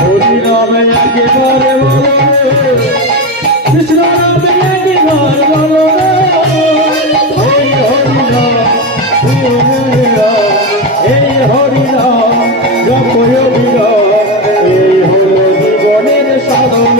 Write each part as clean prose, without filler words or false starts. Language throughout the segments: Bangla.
হরি নামে একেবারে বলো কৃষ্ণ নামে একেবারে বলো হরি হরি নাম এই হরি নাম জপয় বিরাম এই হলো জীবনের সাধন।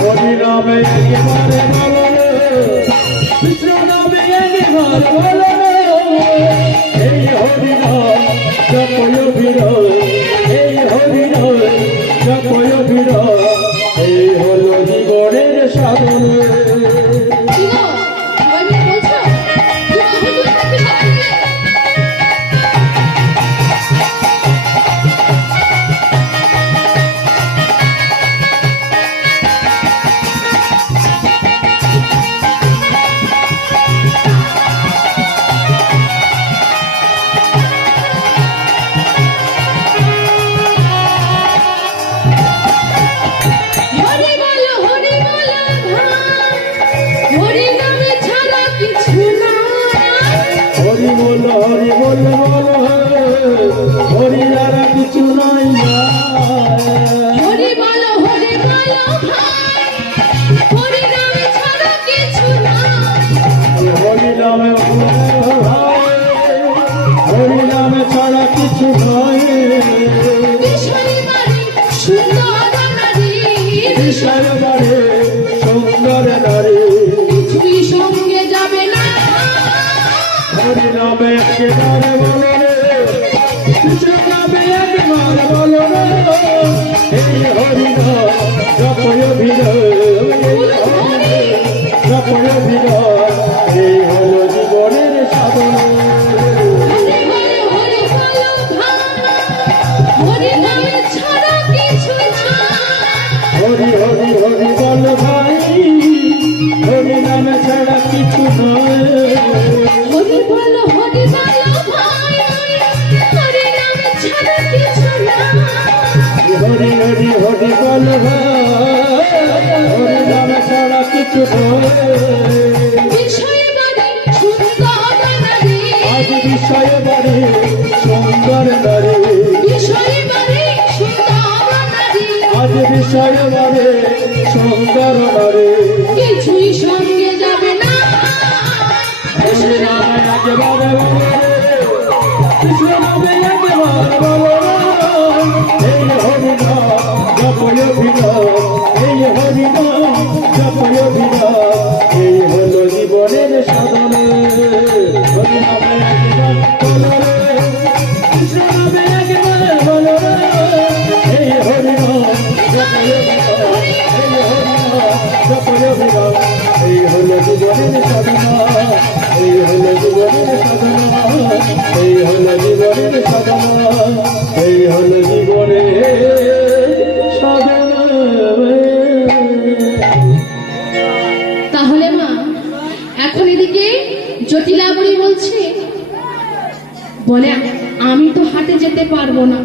হরি নামে একেবারে বলো কৃষ্ণ নামে একেবারে বলো এই হরি নাম জপয় বিরাম এই হরি নাম জপয় বিরাম এই হলো জীবনের সাধন। হরি বল হরি বল বল হরি আর কিছু নাই হরি বল হরি বল হরি নামে ছাড়া কিছু নাই হরি নামে হরি নামে ছাড়া কিছু নাই বিষয় বাড়ি সুন্দর নারী বিষয় বাড়ি সুন্দর নারী কিছুই সঙ্গে যাবে না হরি নামে একেবারে বলো কৃষ্ণ নামে একেবারে বলো এই হরি নাম জপয় বিরাম জপয় বিরাম এই হলো জীবনের সাধন। হরি নামে ছাড়া কিছু নাই হরি হরি হরি বল ভাই হরি নামে ছাড়া কিছু নয় হরি বল হরি বল ভাই হরি নামে ছাড়া কিছু নাই হরি হরি হরি বল ভাই হরি নামে ছাড়া কিছু নয় বিষয় বাড়ি সুন্দর নারী আজ বিষয় বাড়ি সুন্দর নারী বিষয় বাড়ি সুন্দর নারী আজ বিষয় বাড়ি সুন্দর নারী কিছুই সঙ্গে যাবে না হরি নামে একেবারে বলো কৃষ্ণ নামে একেবারে বলো এই হরি নাম জপয় বিরাম এই হরি নাম জপয় বিরাম এই হলো জীবনের সাধন। হরি নামে একেবারে বলো কৃষ্ণ নামে একেবারে বলো এই হরি নাম জপয় বিরাম এই হরি নাম জপয় বিরাম এই হলো জীবনের সাধনা এই হলো জীবনের সাধনা এই হলো জীবনের সাধনা এই হলো জীবনের সাধনা। তাহলে মা এখন এদিকে জটিলা বুড়ি বলছে বলে আমি তো হাটে যেতে পারবো না